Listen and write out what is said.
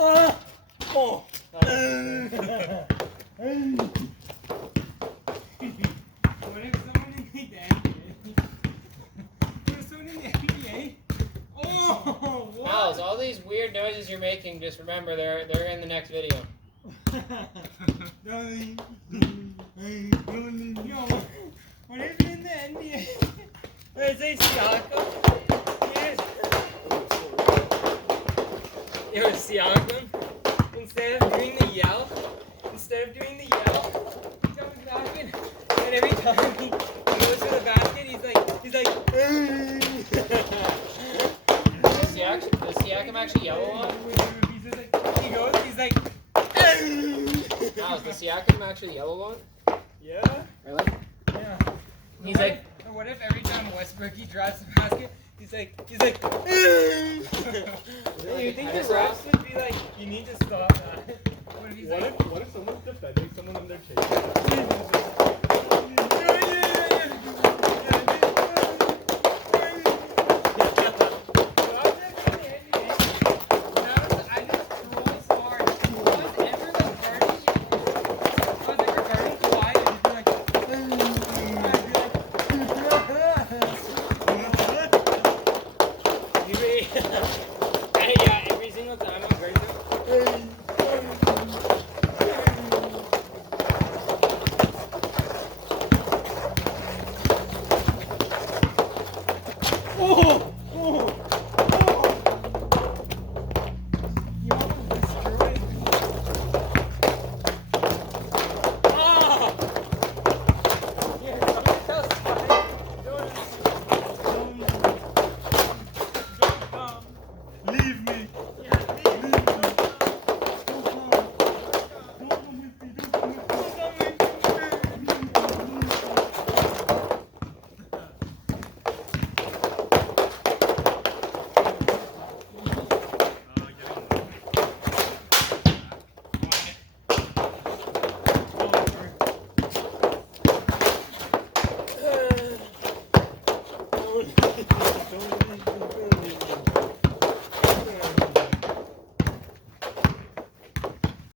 Oh. What if someone in the NBA? What if someone in the NBA? Oh, what? Miles, all these weird noises you're making, just remember they're in the next video. Yo, what if in the NBA? Wait, say Siakam? Yes. Yo, Siakam, instead of doing the yell, he comes back in, and every time he goes to the basket, he's like, Does Siakam actually yell a lot? He's like, Miles, does Siakam actually yell a lot? yeah. Really? Yeah. He's like, Or what if every time Westbrook he drives the basket, he's like. Is it like You a think the tennis refs would be like, you need to stop that? What if he's like, What if someone's defending someone in their chase? Yeah, every single time I'm guarding. Oh!